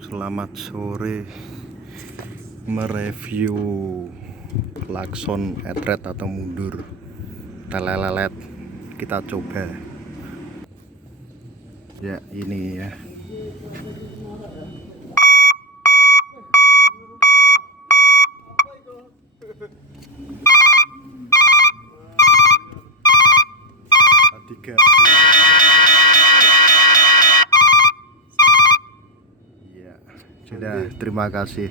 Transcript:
Selamat sore. Mereview klakson etret atau mundur telelelet. Kita coba ya, ini ya. Tiga. Ya, sudah, terima kasih.